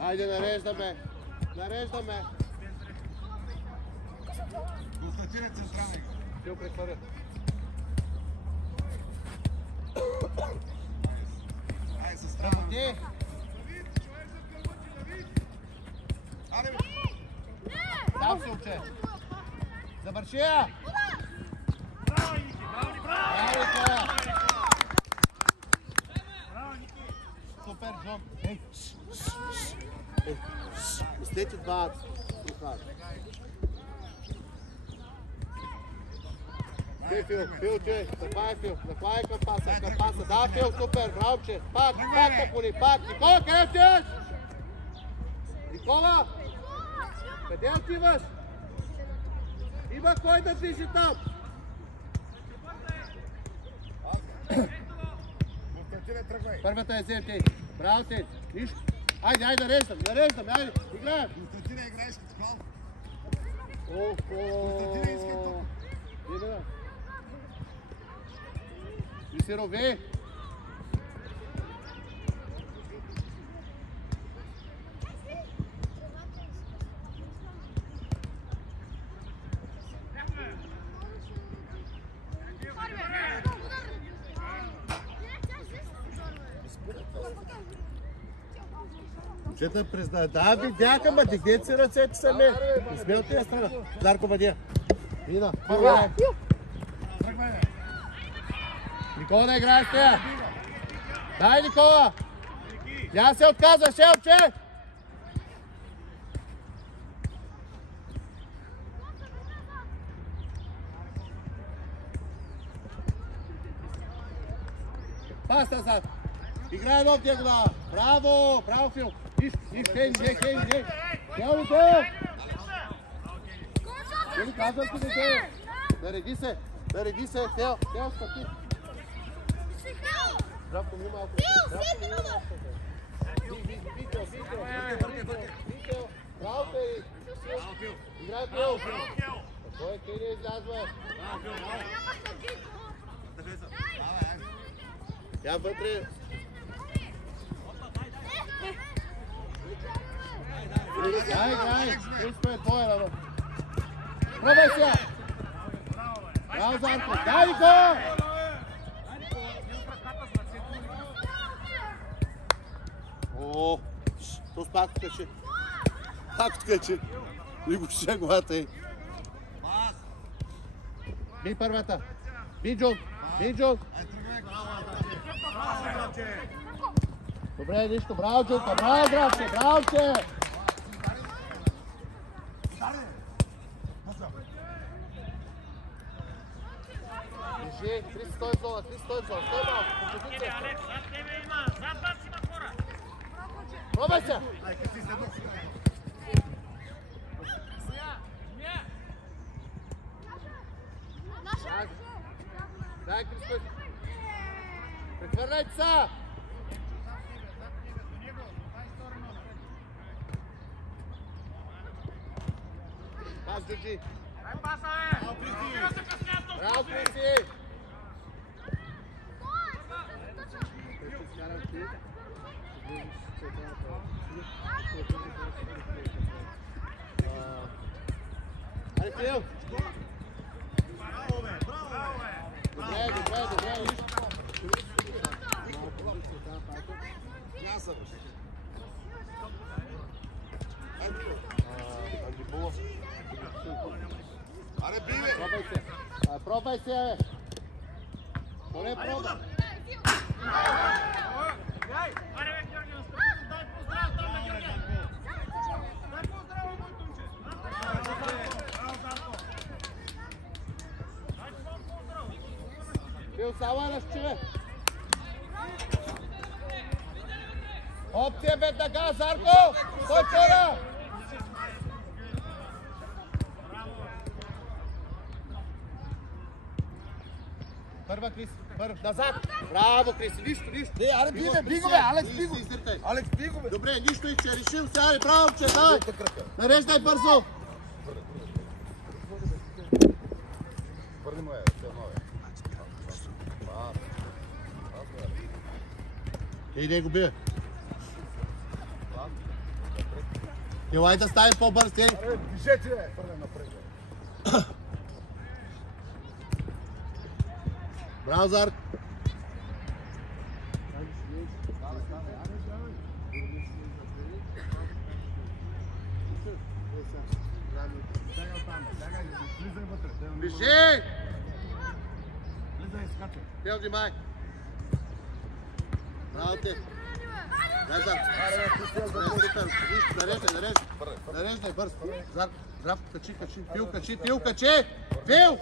Ajde, narеждаме. Нареждаме. Константине централен. Фил прехвърля. Ай, се страна. Работи! Аре, бе! Там се уче. Завърши я! Браво, Ники! Браво, Никола! Супер, Джон! Ей! Мислете два слухари. Фил, че! Захвай, Фил! Захвай към паса! Да, Фил, супер! Браво, че! Пак, Капуни, пак! Никола, къде отиваш? Никола! Къде отиваш? Има кой да движи там! Константине, тръгвай! Първата е взем ти. Браво ти. Нищо. Айде, нареждам, айде. Играем. Константине, играеш като кол. Константине иска тук. Иде. И си рови. Чета призна. Да, видяха, ма дигнете си ръцете сами. Не сме от тия страна. Зарко, бъдя. Мина. Тръгвай! Никола да играе с тея. Дай, Никола. Я се отказваш, елче. Пас назад. Играй нов диагонал. Браво, браво, Фил. Иш, хей. Тяло те. Дали казвам ти дете? Нареди се, Тео спати. Здравко ми малко. Вител. Браво, Фери. Играй, Фил. Кой ти не излязва? Тя вътре. Дай, Христо е твоя ръба. Пробай сега! Браво, Зарко! Дай го! О, то пак откачи. Пак откачи. И го ще главата ей. Би първата. Би, Джон. Добре, нищо. Браво, Джунка. Браво, здравче. Държи. 300 зона. Стой малко. Алекс, зад тебе има. Зад вас има хора. Пробай се. Дай, Христо. Прехвърляйте са. Пас, Джуджи. Дай паса, бе! Браво, Криси! Айде, Фил! Браво, бе! Добре. Аре, би, бе! Пробай се, бе! Поне пробай! Аре, бе, Георги, дай поздрав там на Георги! Дай поздрава, моето момче! Браво, Зарко! Дай поздрав! Фил, само разчиве! Опция бе така, Зарко! Кой чора? Първа, Крис. Назад. Браво, Крис. Нищо. Не, аре, би го, бе, Алекс, би го. Алекс, би го, бе. Добре, нищо и че решил сега. Браво, че дай. Нареждай бързо. Твърди му е, И не го бие. Елай да стави по-бърз, ти. Движете, първе напред. Браво, Зарк. Бежи! Тел, внимай! Браво ти! Дай, Зарк! Нареждай, бърз! Зарк, здрав, качи! Фил, качи! Фил!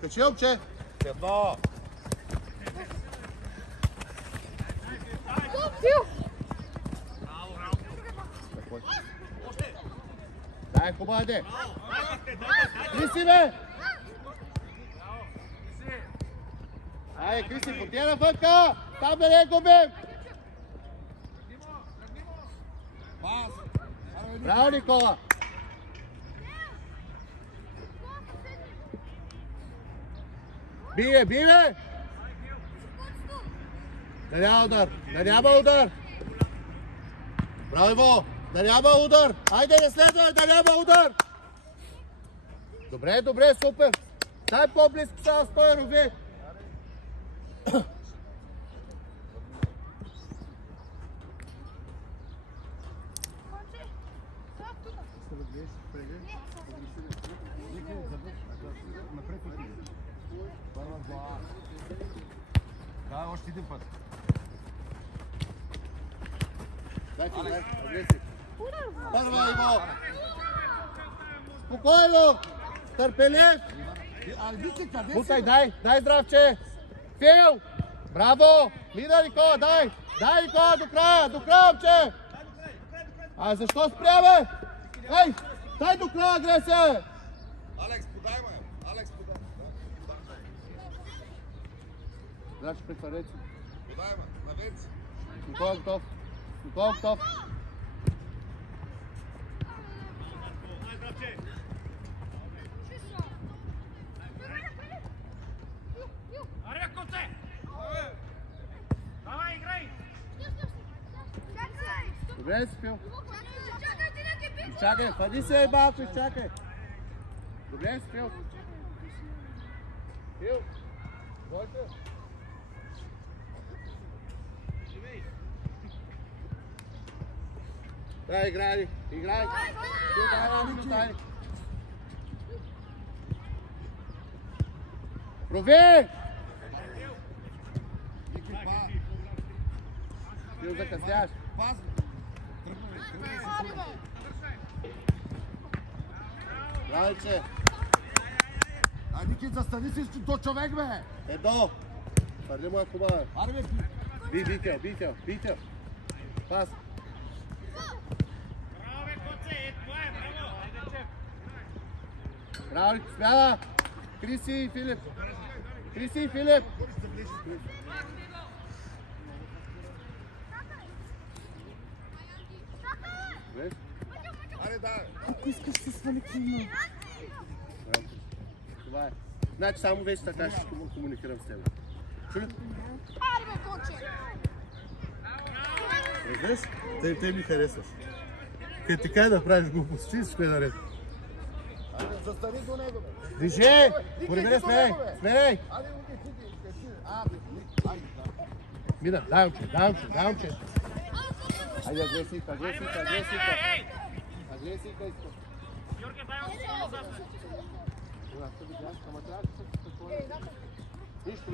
Качи, момче! Едно! Дай, хубава де! Криси, бе! Айде, Криси, потия навънка! Там да не губим! Браво, Никола! Бие! Да няма удар! Браво, Иво! Да няма удар! Айде, не следвай, да няма удар! Добре, супер! Дай по-близко сега, стой, Рови! Да, още един път. Дай, първа, Иво! Спокойно! Търпелив! Мутай, дай здравче! Фил! Браво! Мина, Никола, дай! Дай, Никола, до края, момче! А защо спря, бе? Ей! Дай до края, Гресе! Алекс, подай ме! Здравче, прехвърляйте. Подай ме, навец! Никола готов. Ряковце! Давай, играй! Добре си, Фил. Чакай, хвани се, малко, чакай. Добре си, Фил. Фил. Бойте. Дай, играй. Дай. Прови! Фил, закъсняш. Бравиче. А, Ники, застани си до човек, бе! Едно. Твърди му е хубава. Аре, бе! Бител. Пас. Браво, бе, коце! Това е, браво! Браво, смяна! Криси и Филип. Аре, да! Ако искаш се свали кино. Това е. Значи само вече така ще комуникирам с теб. Чули? Разбираш? Те ми харесваш. Като ти кажа да правиш глупости, всичко е наред. Застани до него, бе! Движи! Поребере, смерей! Аре, Мина, дай момче. Айде, агресивка. Агресивка иска. Георги, дай още назад!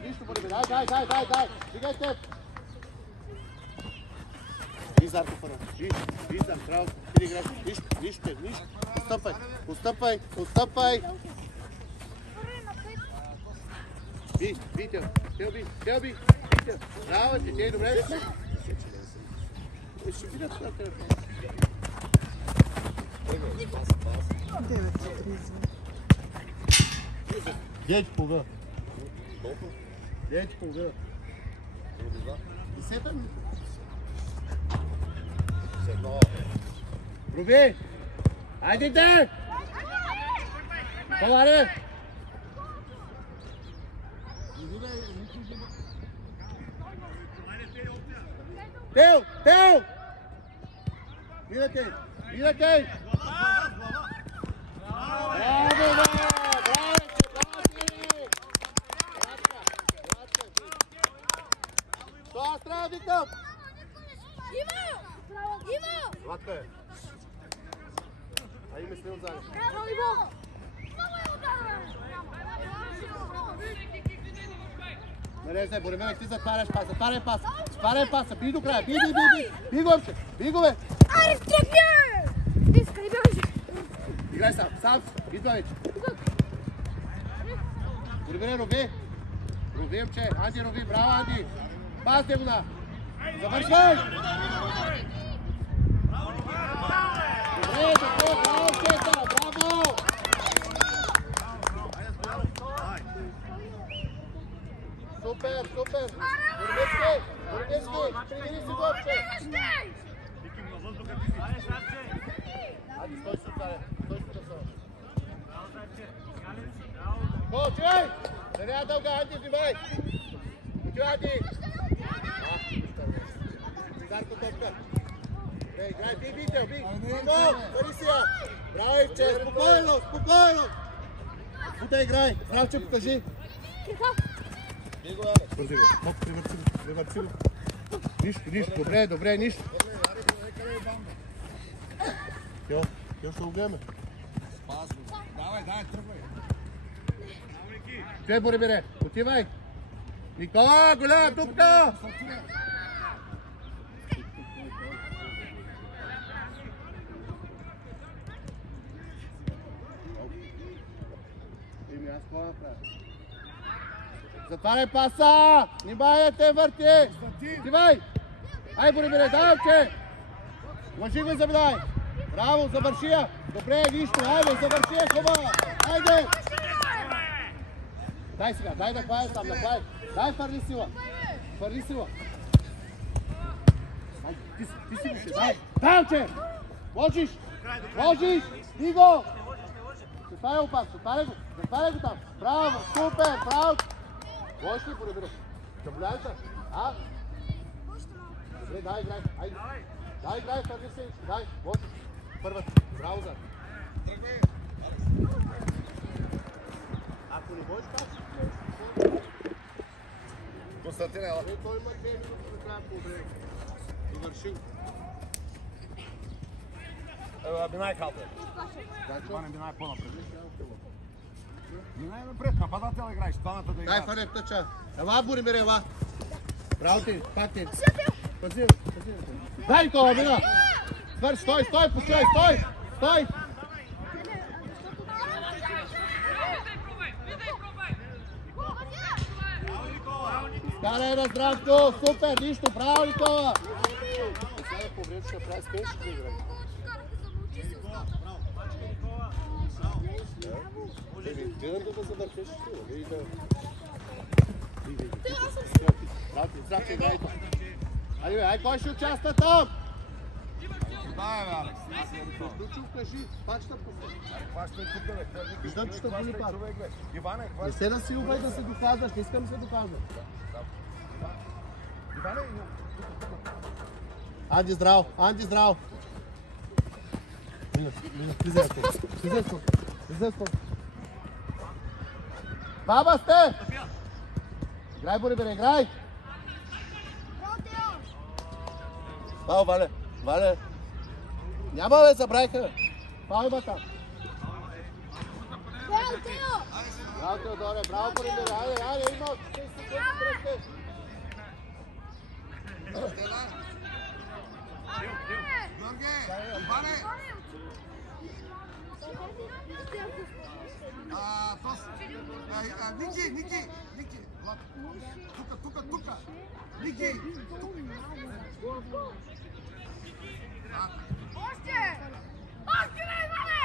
Нищо, поребере. Дай. Стигай теб. Виж, Зарко, първо. Виж, Зарко, право. Ти играш. Нищо. Отстъпай. Телби. Браво ти, те добре. Ще видят това телефон. 9:30. 9:30. 10 минути. Роби! Айде де! Паларе! Тел! Идете! Идете! Браво, бе! Що аз трябва да викам? Иво! Иво! Златко е. Айде мисли отзади. Браво, Иво! Много е удар! Не, не, Боримирек, ти затваряш паса, затваряй паса, би до края, би го, бе! Айде, тръгни! Искай, бягаш! Играй сам, идва вече. Боримирек, рови, момче, Анди рови, браво, Анди! Пасте го на! Завършвай! Добре, браво, Чета, браво! Супер! Боримирски, примери си го, момче! Айде, стой се отзаде, Го, чуй! Да няма дълга, Анди, внимай! Чуй, Анди! Зарко топка. Играй, би! Го, пари си я! Браво, Ивче, спокойно! Бутай, играй! Здравче, покажи! Бързи го, превърци го. Нищо, добре, нищо. Кьо ще го гледаме. Давай, тръгвай. Чуй, Боримире, отивай! Никола, голяма тупка! Затваряй паса! Внимай, те върти! Отивай! Ай, Боримире, дай, че! Лъжи го забедай! Браво, завърши я! Добре, нищо, айде, завърши я, хубава! Айде! Дай сега, дай да хвая сам, дай фърли сила! Ти си го ще, дай, че! Можеш! Диго! Затваря го пак, затваря го там! Браво, супер, браво! Можеш ли, Боримире? Заболяй се, а? Добре, дай, играй, айде! Дай, играй, фърли се, дай, можеш! Първата, браво за! Тръгвай. Ако не можеш, как? Константин, ела. Той има 2 минути да трябва по-добре. Довърши го. Минай халта. Значи? Минай по-напред. Минай напред, нападател играеш, станата да играеш. Дай фане птъча. Ела, Боримире, ела. Браво ти, пак ти. Пази. Дай, Никола, мина. Свърши, стой, постой, стой. Карай на Здравко, супер, нищо, браво, Никола. Сега по време ще прави спеш, ще играе. Гледам да завършиш, Здравко, играй. Айде, кой ще участва там? Дай, бе, Алекс. Включил, кажи, пак ще пусна. Пак ще тук, бе. Виждам, че ще боли пак. Иване, Не хващай. се насилвай да се доказваш, не искам да се доказвам. Иване, Анди, здрав! Влизай, Баба сте! Играй, Боримире, играй! Бао, Вале! Няма, бе, забравиха! Бао има там! Браво, Теодоре, браво, Боримире, айде, има! Иване! Ники! Тука! Ники! Още, не, Иване!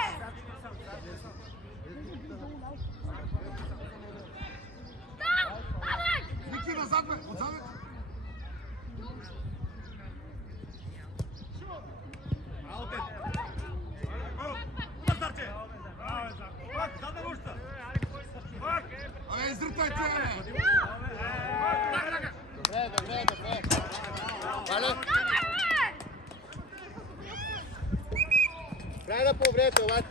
Там, Алекс! Ники, назад, бе! Отзад, бе! Браво, те! Зарче! Браво, Зарко! Пак, дай да мушта! Пак! Абе, изрътай те, бе! Добре. Вале! Дай да поврете, обаче.